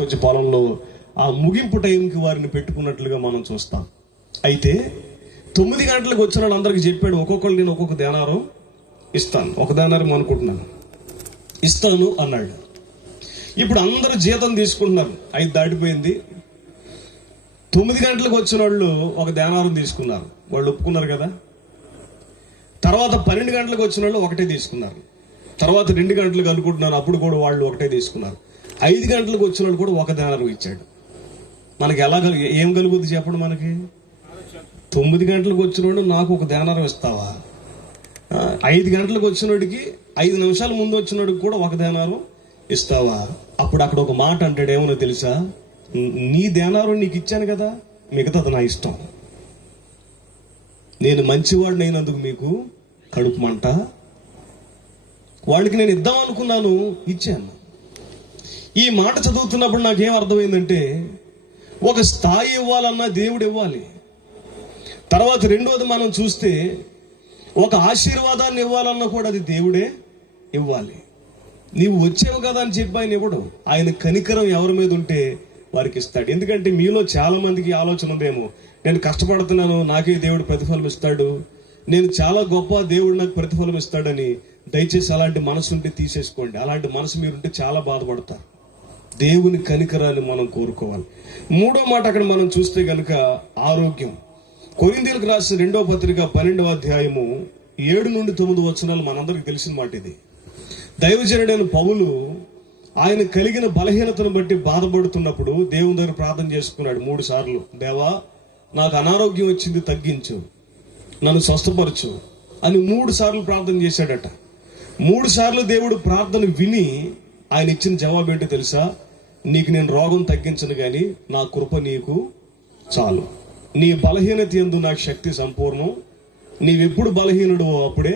కొంచెం పొలంలో ఆ ముగింపు టైంకి వారిని పెట్టుకున్నట్లుగా మనం చూస్తాం. అయితే 9 గంటలకు వచ్చిన వాళ్ళందరికీ చెప్పాడు, ఒక్కొక్కరు నేను ఒక్కొక్క దేనారం ఇస్తాను, ఒక దేనారం అనుకుంటున్నాను ఇస్తాను అన్నాడు. ఇప్పుడు అందరూ జీతం తీసుకుంటున్నారు. 5 దాటిపోయింది. 9 గంటలకు వచ్చిన వాళ్ళు ఒక దేనారం తీసుకున్నారు, వాళ్ళు ఒప్పుకున్నారు కదా. తర్వాత 12 గంటలకు వచ్చిన వాళ్ళు ఒకటే తీసుకున్నారు. తర్వాత 2 గంటలకు అనుకుంటున్నారు, అప్పుడు కూడా వాళ్ళు ఒకటే తీసుకున్నారు. 5 గంటలకు వచ్చిన వాళ్ళు కూడా ఒక దేనారం ఇచ్చాడు. మనకి ఎలా ఏం కలుగుతుంది చెప్పండి? మనకి 9 గంటలకు వచ్చినోడు నాకు ఒక దేనారం ఇస్తావా? 5 గంటలకు వచ్చినోడికి 5 నిమిషాల ముందు వచ్చినోడికి కూడా ఒక దేనారం ఇస్తావా? అప్పుడు అక్కడ ఒక మాట అంటాడు, ఏమో తెలుసా, నీ దేనారం నీకు ఇచ్చాను కదా, మిగతాది నా ఇష్టం. నేను మంచివాడిని అయినందుకు మీకు కడుపు మంట. వాళ్ళకి నేను ఇద్దాం అనుకున్నాను, ఇచ్చాను. ఈ మాట చదువుతున్నప్పుడు నాకేం అర్థమైందంటే, ఒక స్థాయి ఇవ్వాలన్నా దేవుడు ఇవ్వాలి. తర్వాత రెండోది మనం చూస్తే, ఒక ఆశీర్వాదాన్ని ఇవ్వాలన్నా కూడా అది దేవుడే ఇవ్వాలి. నీవు వచ్చేవు కదా అని చెప్పి ఆయన ఇవ్వడు. ఆయన కనికరం ఎవరి మీద ఉంటే వారికి ఇస్తాడు. ఎందుకంటే మీలో చాలా మందికి ఆలోచన ఉందేమో, నేను కష్టపడుతున్నాను నాకే దేవుడు ప్రతిఫలం ఇస్తాడు, నేను చాలా గొప్ప, దేవుడు నాకు ప్రతిఫలం ఇస్తాడని. దయచేసి అలాంటి మనసు ఉంటే తీసేసుకోండి. అలాంటి మనసు మీరుంటే చాలా బాధపడతారు. దేవుని కనికరాన్ని మనం కోరుకోవాలి. 3వ మాట అక్కడ మనం చూస్తే గనుక ఆరోగ్యం. కొరింథీయులకు రాసిన 2వ పత్రిక 12వ అధ్యాయము 7 నుండి 9 వచనాలు మనందరికి తెలిసిన మాట ఇది. దైవజనుడైన పౌలు ఆయన కలిగిన బలహీనతను బట్టి బాధపడుతున్నప్పుడు దేవుని దగ్గర ప్రార్థన చేసుకున్నాడు 3 సార్లు. దేవా, నాకు అనారోగ్యం వచ్చింది, తగ్గించు, నన్ను స్వస్థపరచు అని 3 సార్లు ప్రార్థన చేశాడట. 3 సార్లు దేవుడు ప్రార్థన విని ఆయన ఇచ్చిన జవాబు ఏంటో తెలుసా? నీకు నేను రోగం తగ్గించను కానీ నా కృప నీకు చాలు. నీ బలహీనత యందు నాకు శక్తి సంపూర్ణం. నీవెప్పుడు బలహీనుడు అప్పుడే,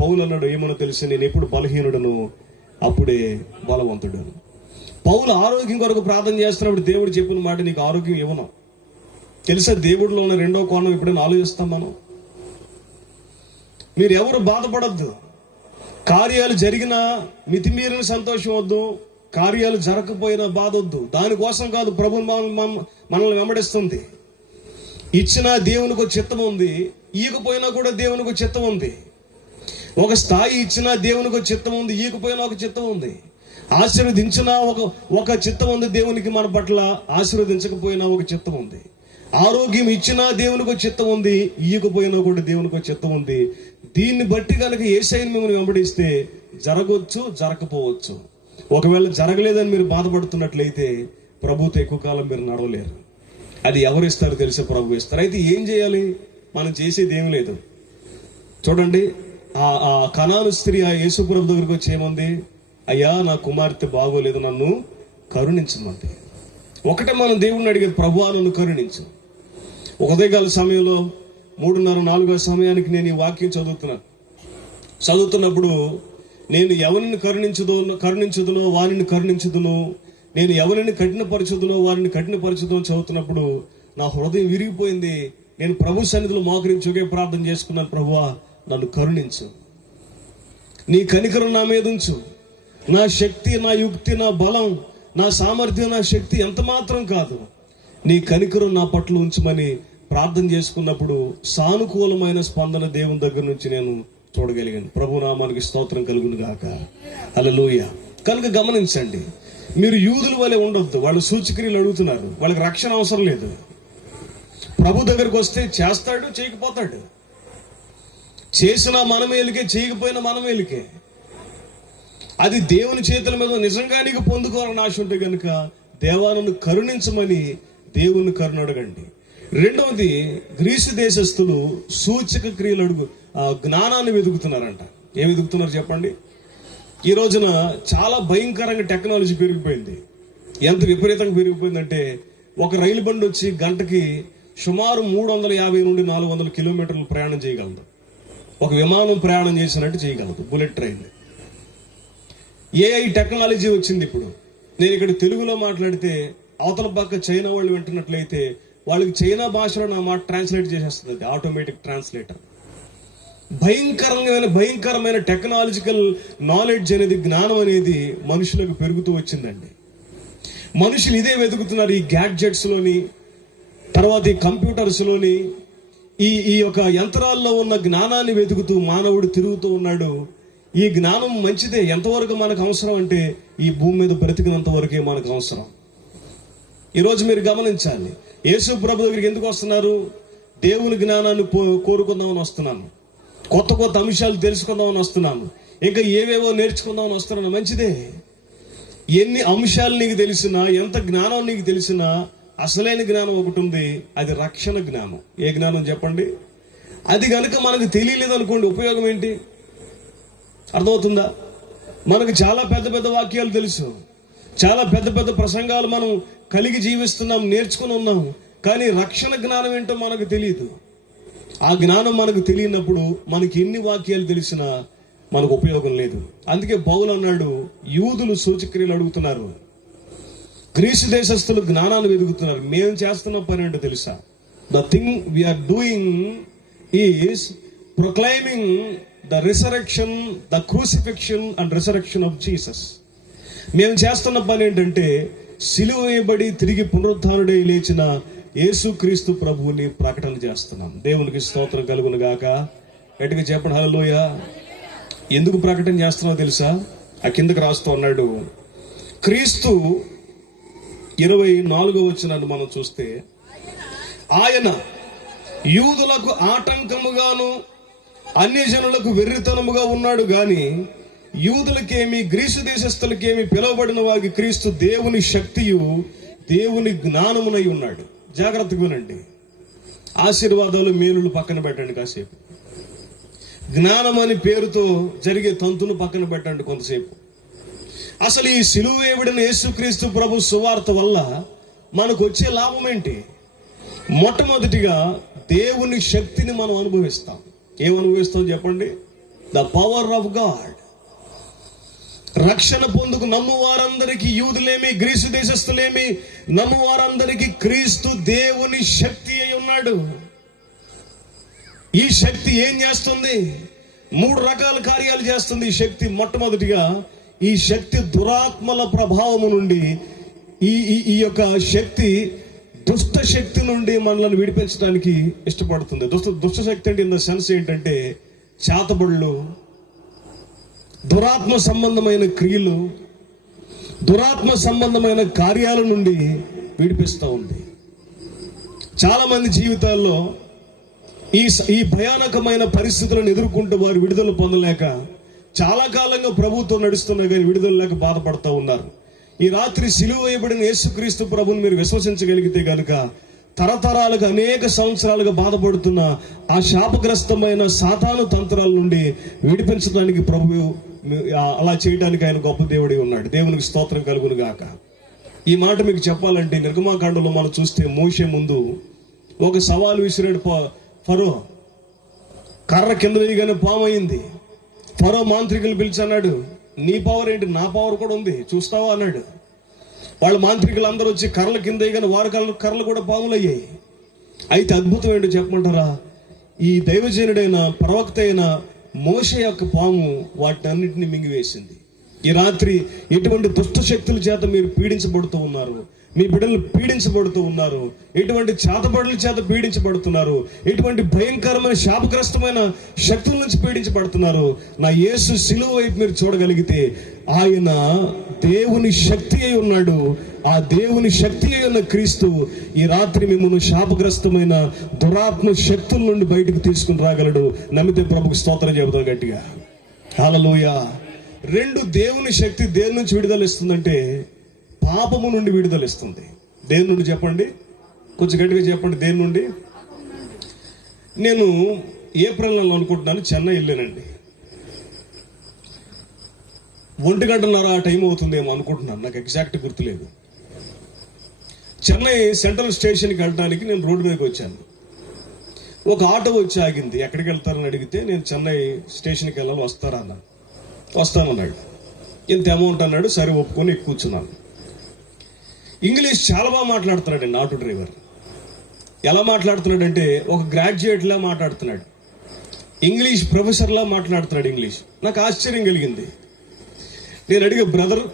పౌలు అన్నాడు, ఏమన్నా తెలుసు, నేను ఎప్పుడు బలహీనుడును అప్పుడే బలవంతుడు. పౌలు ఆరోగ్యం కొరకు ప్రార్థన చేస్తున్నప్పుడు దేవుడు చెప్పిన మాట, నీకు ఆరోగ్యం ఇవ్వను. తెలుసా, దేవుడిలో ఉన్న 2వ కోణం ఎప్పుడైనా ఆలోచిస్తాం మనం. మీరు ఎవరు బాధపడద్దు. కార్యాలు జరిగినా మితిమీరిన సంతోషం వద్దు, కార్యాలు జరగకపోయినా బాధ వద్దు. దానికోసం కాదు ప్రభు మనల్ని వెంబడిస్తుంది. ఇచ్చినా దేవునికి ఒక చిత్తం ఉంది, ఈకపోయినా కూడా దేవునికి ఒక చిత్తం ఉంది. ఒక స్థాయి ఇచ్చినా దేవునికి ఒక చిత్తం ఉంది, ఈకపోయినా ఒక చిత్తం ఉంది. ఆశీర్వదించినా ఒక చిత్తం ఉంది దేవునికి మన పట్ల, ఆశీర్వదించకపోయినా ఒక చిత్తం ఉంది. ఆరోగ్యం ఇచ్చినా దేవునికి ఒక చిత్తం ఉంది, ఈయకపోయినా కూడా దేవునికి ఒక చిత్తం ఉంది. దీన్ని బట్టి కనుక యేసయ్యను మిమ్మల్ని వెంబడిస్తే జరగవచ్చు, జరగకపోవచ్చు. ఒకవేళ జరగలేదని మీరు బాధపడుతున్నట్లయితే ప్రభుతో ఎక్కువ కాలం మీరు నడవలేరు. అది ఎవరు ఇస్తారో తెలిసే ప్రభు ఇస్తారు. అయితే ఏం చేయాలి? మనం చేసేది ఏం లేదు. చూడండి, ఆ కనాను స్త్రీ ఆ యేసు ప్రభు దగ్గరికి వచ్చి ఏమంది? అయ్యా, నా కుమార్తె బాగోలేదు, నన్ను కరుణించమంది. ఒకటే మనం దేవుడిని అడిగేది, ప్రభువా నన్ను కరుణించు. ఉదయకాల సమయంలో 3:30-4 సమయానికి నేను ఈ వాక్యం చదువుతున్నప్పుడు నేను ఎవరిని కరుణించుదునో వారిని కరుణించుదును, నేను ఎవరిని కఠినపరచుదునో వారిని కఠినపరచుదునో చదువుతున్నప్పుడు నా హృదయం విరిగిపోయింది. నేను ప్రభు సన్నిధిలో మోకరించి ఒకే ప్రార్థన చేసుకున్నాను, ప్రభువా నన్ను కరుణించు, నీ కనికరం నా మీద ఉంచు. నా శక్తి, నా యుక్తి, నా బలం, నా సామర్థ్యం, నా శక్తి ఎంత మాత్రం కాదు, నీ కనికరం నా పట్ల ఉంచమని ప్రార్థన చేసుకున్నప్పుడు సానుకూలమైన స్పందన దేవుని దగ్గర నుంచి నేను చూడగలిగాను. ప్రభు నామానికి స్తోత్రం కలుగును గాక. హల్లెలూయా. కనుక గమనించండి, మీరు యూదుల వలె ఉండొద్దు. వాళ్ళు సూచక్రియలు అడుగుతున్నారు, వాళ్ళకి రక్షణ అవసరం లేదు. ప్రభు దగ్గరకు వస్తే చేస్తాడు, చేయకపోతాడు. చేసినా మనమేలికే, చేయకపోయినా మనమేలికే. అది దేవుని చేతుల మీద నిజంగా నీకు పొందుకోవాలని ఆశ ఉంటే కనుక దేవాలను కరుణించమని దేవుని కరుణ అడగండి. రెండవది, గ్రీసు దేశస్థులు సూచక క్రియలు జ్ఞానాన్ని వెతుకుతున్నారంట. ఏం వెతుకుతున్నారు చెప్పండి? ఈ రోజున చాలా భయంకరంగా టెక్నాలజీ పెరిగిపోయింది. ఎంత విపరీతంగా పెరిగిపోయిందంటే, ఒక రైలు బండి వచ్చి గంటకి సుమారు 350 నుండి 400 కిలోమీటర్లు ప్రయాణం చేయగలదు. ఒక విమానం ప్రయాణం చేసినట్టు చేయగలదు, బుల్లెట్ ట్రైన్. ఏఐ టెక్నాలజీ వచ్చింది. ఇప్పుడు నేను ఇక్కడ తెలుగులో మాట్లాడితే అవతల పక్క చైనా వాళ్ళు వింటున్నట్లయితే వాళ్ళకి చైనా భాషలో నా మాట ట్రాన్స్లేట్ చేసేస్తుంది ఆటోమేటిక్ ట్రాన్స్లేటర్. భయంకరమైన టెక్నాలజికల్ నాలెడ్జ్ అనేది, జ్ఞానం అనేది మనుషులకు పెరుగుతూ వచ్చిందండి. మనుషులు ఇదే వెతుకుతున్నారు, ఈ గ్యాడ్జెట్స్లోని, తర్వాత ఈ కంప్యూటర్స్లోని, ఈ యొక్క యంత్రాల్లో ఉన్న జ్ఞానాన్ని వెతుకుతూ మానవుడు తిరుగుతూ ఉన్నాడు. ఈ జ్ఞానం మంచిదే, ఎంతవరకు మనకు అవసరం అంటే ఈ భూమి మీద బ్రతికినంత వరకే మనకు అవసరం. ఈరోజు మీరు గమనించాలి, యేసు ప్రభు దగ్గరికి ఎందుకు వస్తున్నారు? దేవుని జ్ఞానాన్ని కోరుకుందామని వస్తున్నాను, కొత్త కొత్త అంశాలు తెలుసుకుందామని వస్తున్నాను, ఇంకా ఏవేవో నేర్చుకుందామని వస్తున్నాను. మంచిదే. ఎన్ని అంశాలు నీకు తెలిసినా, ఎంత జ్ఞానం నీకు తెలిసినా, అసలైన జ్ఞానం ఒకటి ఉంది, అది రక్షణ జ్ఞానం. ఏ జ్ఞానం చెప్పండి? అది కనుక మనకు తెలియలేదు అనుకోండి, ఉపయోగం ఏంటి? అర్థమవుతుందా? మనకు చాలా పెద్ద పెద్ద వాక్యాలు తెలుసు, చాలా పెద్ద పెద్ద ప్రసంగాలు మనం కలిగి జీవిస్తున్నాం, నేర్చుకుని ఉన్నాం, కానీ రక్షణ జ్ఞానం ఏంటో మనకు తెలియదు. ఆ జ్ఞానం మనకు తెలియనప్పుడు మనకి ఎన్ని వాక్యాలు తెలిసినా మనకు ఉపయోగం లేదు. అందుకే పౌలు అన్నాడు, యూదులు సూచక్రియలు అడుగుతున్నారు, గ్రీసు దేశస్తులు జ్ఞానాన్ని వెతుకుతున్నారు. మేము చేస్తున్న పని ఏంటో తెలుసా? The thing we are doing is proclaiming the resurrection, the crucifixion and resurrection of Jesus. మేము చేస్తున్న పని ఏంటంటే సిలువ వేయబడి తిరిగి పునరుద్ధానుడై లేచిన యేసుక్రీస్తు ప్రభువుని ప్రకటన చేస్తున్నాం. దేవునికి స్తోత్రం కలుగును గాక. గట్టిగా చెప్పండి హల్లెలూయా. ఎందుకు ప్రకటన చేస్తున్నావు తెలుసా? ఆ కిందకి రాస్తూ ఉన్నాడు, క్రీస్తు 24వ వచనాన్ని మనం చూస్తే, ఆయన యూదులకు ఆటంకముగాను అన్యజనులకు వెర్రితనముగా ఉన్నాడు గాని యూదులకేమి గ్రీసు దేశస్థులకేమి పిలువబడిన వారికి క్రీస్తు దేవుని శక్తియు దేవుని జ్ఞానమునై ఉన్నాడు. జాగ్రత్తగా వినండి. ఆశీర్వాదాలు మేలులు పక్కన పెట్టండి కాసేపు, జ్ఞానం అని పేరుతో జరిగే తంతును పక్కన పెట్టండి కొంతసేపు. అసలు ఈ సిలువ వేయబడిన యేసుక్రీస్తు ప్రభు సువార్త వల్ల మనకు వచ్చే లాభం ఏంటి? మొట్టమొదటిగా దేవుని శక్తిని మనం అనుభవిస్తాం. ఏమనుభవిస్తాం చెప్పండి? The power of God. రక్షణ పొందుకు నమ్ము వారందరికీ, యూదులేమి గ్రీసు దేశస్థులేమి, నమ్ము వారందరికీ క్రీస్తు దేవుని శక్తి అయి ఉన్నాడు. ఈ శక్తి ఏం చేస్తుంది? 3 రకాల కార్యాలు చేస్తుంది ఈ శక్తి. మొట్టమొదటిగా ఈ శక్తి దురాత్మల ప్రభావము నుండి, ఈ యొక్క శక్తి దుష్ట శక్తి నుండి మనల్ని విడిపించడానికి ఇష్టపడుతుంది. దుష్ట శక్తి అంటే ఇన్ ద సెన్స్ ఏంటంటే చేతబడులు, దురాత్మ సంబంధమైన క్రియలు, దురాత్మ సంబంధమైన కార్యాల నుండి విడిపిస్తూ ఉంది. చాలా మంది జీవితాల్లో ఈ భయానకమైన పరిస్థితులను ఎదుర్కొంటూ వారు విడుదల పొందలేక చాలా కాలంగా ప్రభుత్వం నడుస్తున్నా కానీ విడుదల లేక బాధపడుతూ ఉన్నారు. ఈ రాత్రి సిలువ వేయబడిన యేసుక్రీస్తు ప్రభుని మీరు విశ్వసించగలిగితే కనుక తరతరాలుగా అనేక సంవత్సరాలుగా బాధపడుతున్న ఆ శాపగ్రస్తమైన సాతాను తంత్రాల నుండి విడిపించడానికి ప్రభు అలా చేయడానికి ఆయన గొప్ప దేవుడే ఉన్నాడు. దేవునికి స్తోత్రం కలుగును గాక. ఈ మాట మీకు చెప్పాలంటే నిర్గమాకాండంలో మనం చూస్తే మోషే ముందు ఒక సవాలు విసిరాడు ఫరో. కర్ర కింద వేయగానే పాము అయింది. ఫరో మాంత్రికులు పిలిచి అన్నాడు, నీ పవర్ ఏంటి, నా పవర్ కూడా ఉంది చూస్తావా అన్నాడు. వాళ్ళ మాంత్రికులు అందరూ వచ్చి కర్రల కింద వేయగానే వారి కర్రలు కూడా పాములు అయ్యాయి. అయితే అద్భుతం ఏంటో చెప్పమంటారా? ఈ దైవజనుడైన ప్రవక్త అయిన మోషే యొక్క పాము వాటన్నిటిని మింగివేసింది. ఈ రాత్రి ఎటువంటి దుష్ట శక్తుల చేత మీరు పీడించబడుతూ ఉన్నారు, మీ బిడ్డలు పీడించబడుతూ ఉన్నారు, ఎటువంటి చేతబడుల చేత పీడించబడుతున్నారు, ఎటువంటి భయంకరమైన శాపగ్రస్తమైన శక్తుల నుంచి పీడించబడుతున్నారు, నా యేసు సిలువ వైపు మీరు చూడగలిగితే ఆయన దేవుని శక్తి అయి ఉన్నాడు. ఆ దేవుని శక్తి అయి ఉన్న క్రీస్తు ఈ రాత్రి మిమ్మల్ని శాపగ్రస్తమైన దురాత్మ శక్తుల నుండి బయటకు తీసుకుని రాగలడు. నమ్మితే ప్రభుకు స్తోత్రం చెబుతాం గట్టిగా హల్లెలూయా. 2, దేవుని శక్తి దేని నుంచి విడుదల ఇస్తుందంటే పాపము నుండి విడుదల ఇస్తుంది. దేని నుండి చెప్పండి? కొంచెం గట్టిగా చెప్పండి. దేని నుండి? నేను ఏప్రిల్ నెలలో అనుకుంటున్నాను చెన్నై వెళ్ళానండి. 1:30 ఆ టైం అవుతుందేమో అనుకుంటున్నాను, నాకు ఎగ్జాక్ట్ గుర్తులేదు. చెన్నై సెంట్రల్ స్టేషన్కి వెళ్ళడానికి నేను రోడ్డు మీదకి వచ్చాను. ఒక ఆటో వచ్చి ఆగింది. ఎక్కడికి వెళ్తారని అడిగితే నేను చెన్నై స్టేషన్కి వెళ్ళాలి, వస్తారా అన్నాను. వస్తానన్నాడు. ఇంత అమౌంట్ అన్నాడు. సరే ఒప్పుకొని కూర్చున్నాను. ఇంగ్లీష్ చాలా బాగా మాట్లాడుతున్నాడండి ఆటో డ్రైవర్. ఎలా మాట్లాడుతున్నాడంటే ఒక గ్రాడ్యుయేట్లా మాట్లాడుతున్నాడు, ఇంగ్లీష్ ప్రొఫెసర్లా మాట్లాడుతున్నాడు ఇంగ్లీష్. నాకు ఆశ్చర్యం కలిగింది. నేను అడిగా, బ్రదర్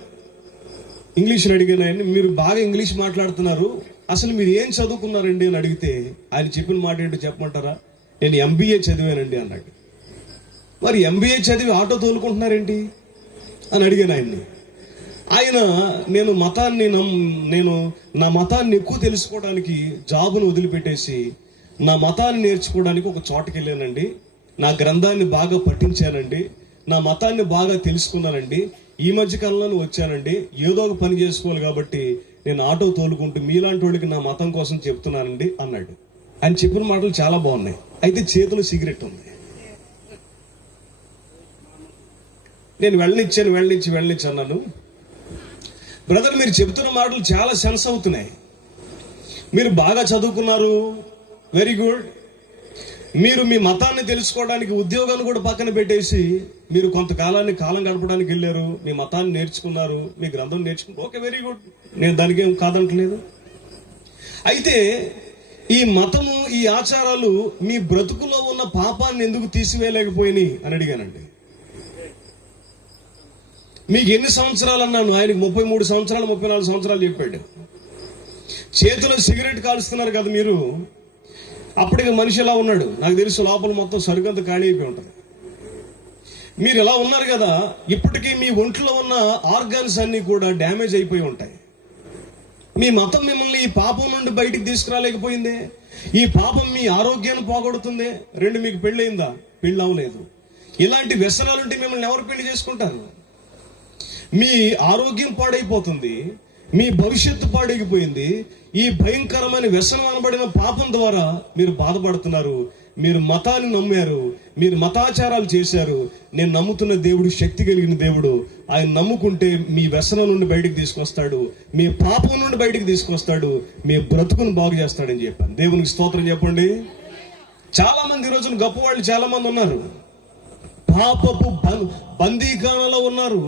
ఇంగ్లీష్లో అడిగాను ఆయన్ని, మీరు బాగా ఇంగ్లీష్ మాట్లాడుతున్నారు, అసలు మీరు ఏం చదువుకున్నారండి అని అడిగితే ఆయన చెప్పిన మాట ఏంటో చెప్పమంటారా? నేను ఎంబీఏ చదివానండి అన్నాడు. మరి ఎంబీఏ చదివి ఆటో తోలుకుంటున్నారేంటి అని అడిగాను ఆయన్ని. ఆయన నేను నా మతాన్ని ఎక్కువ తెలుసుకోవడానికి జాబును వదిలిపెట్టేసి నా మతాన్ని నేర్చుకోవడానికి ఒక చోటకి వెళ్ళానండి, నా గ్రంథాన్ని బాగా పఠించానండి, నా మతాన్ని బాగా తెలుసుకున్నానండి, ఈ మధ్య కాలంలో వచ్చానండి, ఏదో ఒక పని చేసుకోవాలి కాబట్టి నేను ఆటో తోలుకుంటూ మీలాంటి వాళ్ళకి నా మతం కోసం చెప్తున్నానండి అన్నాడు. ఆయన చెప్పిన మాటలు చాలా బాగున్నాయి. అయితే చేతిలో సిగరెట్ ఉంది. నేను వెళ్ళనిచ్చి అన్నాను, బ్రదర్ మీరు చెబుతున్న మాటలు చాలా సెన్స్ అవుతున్నాయి, మీరు బాగా చదువుకున్నారు, వెరీ గుడ్, మీరు మీ మతాన్ని తెలుసుకోవడానికి ఉద్యోగాన్ని కూడా పక్కన పెట్టేసి మీరు కొంతకాలం గడపడానికి వెళ్ళారు, మీ మతాన్ని నేర్చుకున్నారు, మీ గ్రంథం నేర్చుకున్నారు, ఓకే వెరీ గుడ్, నేను దానికి ఏం కాదంటలేదు. అయితే ఈ మతము, ఈ ఆచారాలు మీ బ్రతుకులో ఉన్న పాపాన్ని ఎందుకు తీసివేయలేకపోయినాయి అని అడిగానండి. మీకు ఎన్ని సంవత్సరాలు అన్నాను, ఆయనకి 33 సంవత్సరాలు 34 సంవత్సరాలు చెప్పాడు. చేతిలో సిగరెట్ కాలుస్తున్నారు కదా మీరు, అప్పటికి మనిషి ఎలా ఉన్నాడు నాకు తెలుసు, లోపల మొత్తం సరుకంతా ఖాళీ అయిపోయి ఉంటుంది. మీరు ఎలా ఉన్నారు కదా, ఇప్పటికీ మీ ఒంట్లో ఉన్న ఆర్గాన్స్ అన్ని కూడా డ్యామేజ్ అయిపోయి ఉంటాయి. మీ మతం మిమ్మల్ని ఈ పాపం నుండి బయటికి తీసుకురాలేకపోయిందే, ఈ పాపం మీ ఆరోగ్యాన్ని పోగొడుతుంది. 2 మీకు పెళ్ళయిందా? పెళ్ళి అవ్వలేదు. ఇలాంటి వ్యసనాలుంటే మిమ్మల్ని ఎవరు పెళ్లి చేసుకుంటారు? మీ ఆరోగ్యం పాడైపోతుంది, మీ భవిష్యత్తు పాడైపోయింది. ఈ భయంకరమైన వ్యసనం అనబడిన పాపం ద్వారా మీరు బాధపడుతున్నారు. మీరు మతాన్ని నమ్మారు, మీరు మతాచారాలు చేశారు. నేను నమ్ముతున్న దేవుడు శక్తి కలిగిన దేవుడు. ఆయన నమ్ముకుంటే మీ వ్యసనం నుండి బయటికి తీసుకొస్తాడు, మీ పాపం నుండి బయటికి తీసుకొస్తాడు, మీ బ్రతుకును బాగు చేస్తాడని చెప్పాను. దేవునికి స్తోత్రం చెప్పండి. చాలా మంది ఈ రోజున గొప్పవాళ్ళు చాలా మంది ఉన్నారు, పాపపు బందీఖానలో ఉన్నారు,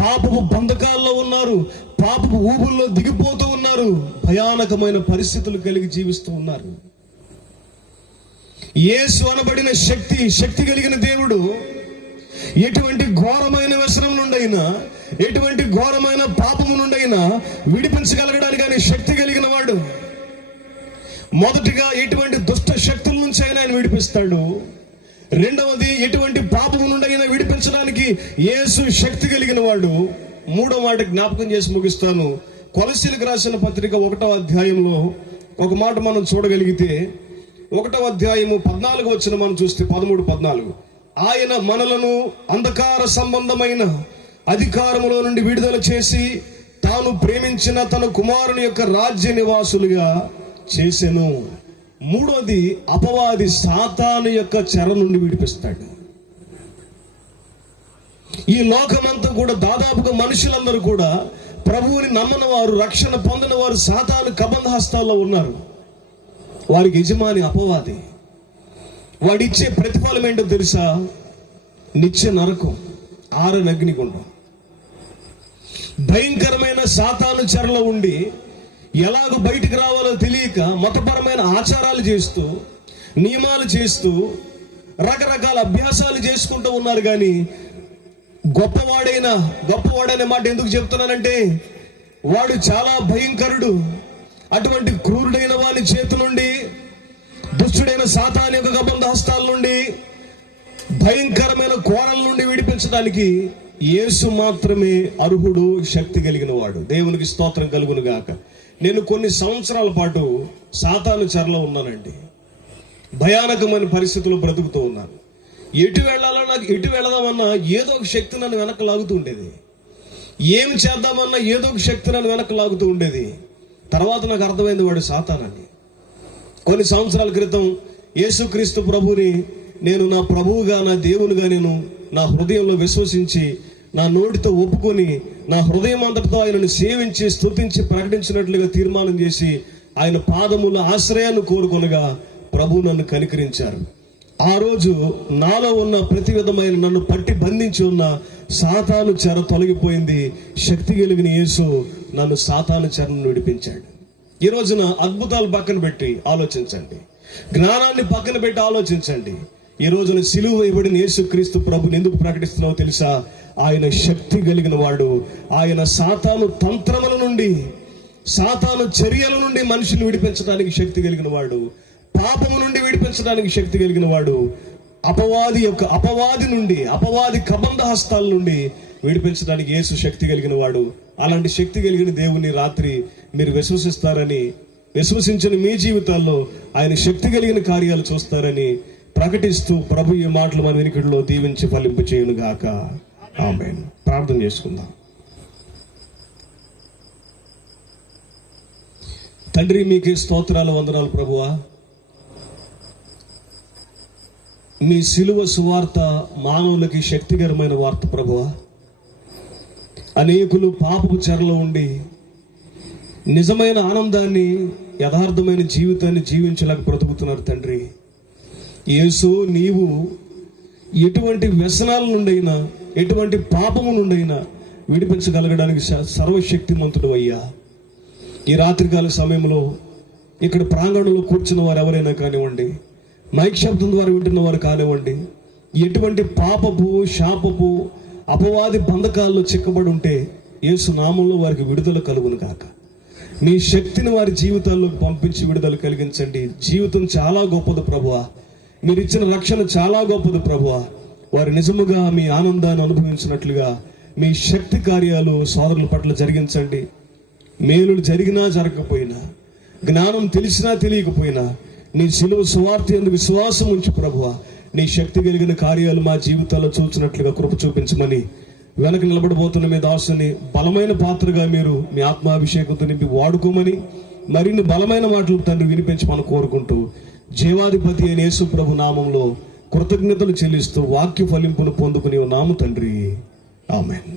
పాపపు బంధకాల్లో ఉన్నారు, పాపపు ఊబుల్లో దిగిపోతూ ఉన్నారు, భయానకమైన పరిస్థితులు కలిగి జీవిస్తూ ఉన్నారు. యేసు అనబడిన శక్తి కలిగిన దేవుడు ఎటువంటి ఘోరమైన వ్యసనం నుండైనా, ఎటువంటి ఘోరమైన పాపము నుండైనా విడిపించగలగడానికి ఆయన శక్తి కలిగిన వాడు. మొదటిగా ఎటువంటి దుష్ట శక్తుల నుంచి అయినా ఆయన విడిపిస్తాడు. రెండవది, ఎటువంటి పాపము నుండి అయినా విడిపించడానికి యేసు శక్తి కలిగిన వాడు. మూడో మాట జ్ఞాపకం చేసి ముగిస్తాను. కొలస్సీలకు రాసిన పత్రిక 1వ అధ్యాయంలో ఒక మాట మనం చూడగలిగితే, 1వ అధ్యాయము 14 వచ్చిన మనం చూస్తే 13-14, ఆయన మనలను అంధకార సంబంధమైన అధికారములో నుండి విడుదల చేసి తాను ప్రేమించిన తన కుమారుని యొక్క రాజ్య నివాసులుగా చేసెను. మూడోది, అపవాది సాతాను యొక్క చెర నుండి విడిపిస్తాడు. ఈ లోకమంతా కూడా దాదాపుగా మనుషులందరూ కూడా ప్రభువుని నమ్మని వారు, రక్షణ పొందిన వారు సాతాను కబంధ హస్తాల్లో ఉన్నారు. వారికి యజమాని అపవాది. వాడిచ్చే ప్రతిఫలం ఏంటో తెలుసా? నిత్య నరకం, ఆరని అగ్నిగుండం. భయంకరమైన సాతాను చెరలో ఉండి ఎలాగో బయటికి రావాలో తెలియక మతపరమైన ఆచారాలు చేస్తూ, నియమాలు చేస్తూ, రకరకాల అభ్యాసాలు చేసుకుంటూ ఉన్నారు. కానీ గొప్పవాడనే మాట ఎందుకు చెప్తున్నానంటే, వాడు చాలా భయంకరుడు. అటువంటి క్రూరుడైన వాని చేతి నుండి, దుష్టుడైన సాతాను యొక్క కబంధ హస్తాల నుండి, భయంకరమైన కోరల నుండి విడిపించడానికి యేసు మాత్రమే అర్హుడు, శక్తి కలిగిన వాడు. దేవునికి స్తోత్రం కలుగును గాక. నేను కొన్ని సంవత్సరాల పాటు సాతాను చెరలో ఉన్నానండి. భయానకమైన పరిస్థితుల్లో బ్రతుకుతూ ఉన్నాను. ఎటు వెళదామన్నా ఏదో ఒక శక్తి నన్ను వెనక్కి లాగుతూ ఉండేది. ఏం చేద్దామన్నా ఏదో ఒక శక్తి నన్ను వెనక్కి లాగుతూ ఉండేది. తర్వాత నాకు అర్థమైంది వాడు సాతానని. కొన్ని సంవత్సరాల క్రితం యేసుక్రీస్తు ప్రభుని నేను నా ప్రభువుగా, నా దేవునిగా నేను నా హృదయంలో విశ్వసించి, నా నోటితో ఒప్పుకొని, నా హృదయం అంతటితో ఆయనను సేవించి, స్తుతించి, ప్రకటించినట్లుగా తీర్మానం చేసి ఆయన పాదముల ఆశ్రయాన్ని కోరుకొనగా ప్రభు నన్ను కనికరించారు. ఆ రోజు నాలో ఉన్న ప్రతి విధమైన నన్ను పట్టి బంధించి ఉన్న సాతాను చెర తొలగిపోయింది. శక్తి కలిగిన యేసు నన్ను సాతాను చెరను విడిపించాడు. ఈ రోజున అద్భుతాలు పక్కన పెట్టి ఆలోచించండి, జ్ఞానాన్ని పక్కన పెట్టి ఆలోచించండి. ఈ రోజున సిలువ వేయబడిన యేసుక్రీస్తు ప్రభుని ఎందుకు ప్రకటిస్తున్నావో తెలుసా? ఆయన శక్తి కలిగిన వాడు. ఆయన సాతాను తంత్రముల నుండి, సాతాను చర్యల నుండి మనిషిని విడిపించడానికి శక్తి కలిగిన వాడు. పాపము నుండి విడిపించడానికి శక్తి కలిగిన వాడు. అపవాది నుండి, అపవాది కబంధ హస్తాల నుండి విడిపించడానికి యేసు శక్తి కలిగిన వాడు. అలాంటి శక్తి కలిగిన దేవుని రాత్రి మీరు విశ్వసిస్తారని, విశ్వసించిన మీ జీవితాల్లో ఆయన శక్తి కలిగిన కార్యాలు చూస్తారని ప్రకటిస్తూ ప్రభు ఈ మాటలు మన వెనుకడిలో దీవించి ఫలింపు చేయును గాక. ఆమేన్. ప్రార్థన చేసుకుందాం. తండ్రి, మీకే స్తోత్రాలు, వందనాలు ప్రభువా. మీ సిలువ సువార్త మానవులకి శక్తికరమైన వార్త ప్రభువా. అనేకులు పాపపు చెరలో ఉండి నిజమైన ఆనందాన్ని, యథార్థమైన జీవితాన్ని జీవించలేక బ్రతుకుతున్నారు తండ్రి. యేసు, నీవు ఎటువంటి వ్యసనాల నుండైనా, ఎటువంటి పాపము నుండైనా విడిపించగలగడానికి సర్వశక్తిమంతుడు అయ్యా. ఈ రాత్రికాల సమయంలో ఇక్కడ ప్రాంగణంలో కూర్చున్న వారు ఎవరైనా కానివ్వండి, మైక్ శబ్దం ద్వారా వింటున్న వారు కానివ్వండి, ఎటువంటి పాపపు, శాపపు, అపవాది బంధకాల్లో చిక్కబడి ఉంటే యేసు నామంలో వారికి విడుదల కలుగును కాక. మీ శక్తిని వారి జీవితాల్లోకి పంపించి విడుదల కలిగించండి. జీవితం చాలా గొప్పది ప్రభువా. మీరు ఇచ్చిన రక్షణ చాలా గొప్పది ప్రభువా. వారు నిజముగా మీ ఆనందాన్ని అనుభవించినట్లుగా మీ శక్తి కార్యాలు సోదరుల పట్ల జరిగించండి. మేలులు జరిగినా జరగకపోయినా, జ్ఞానం తెలిసినా తెలియకపోయినా, నీ సిలువ సువార్త యందు విశ్వాసం ఉంచి ప్రభువా, నీ శక్తి కలిగిన కార్యాలు మా జీవితాల్లో చూచినట్లుగా కృప చూపించమని, వెనక నిలబడబోతున్న మీ దాసుని బలమైన పాత్రగా మీరు మీ ఆత్మాభిషేకంతో నింపి వాడుకోమని, మరిన్ని బలమైన మాటలు తండ్రి వినిపించమని కోరుకుంటూ, జీవాధిపతి అయిన యేసు ప్రభు నామంలో కృతజ్ఞతలు చెల్లిస్తూ వాక్య ఫలింపును పొందుకుని ఉన్నాము తండ్రి. ఆమేన్.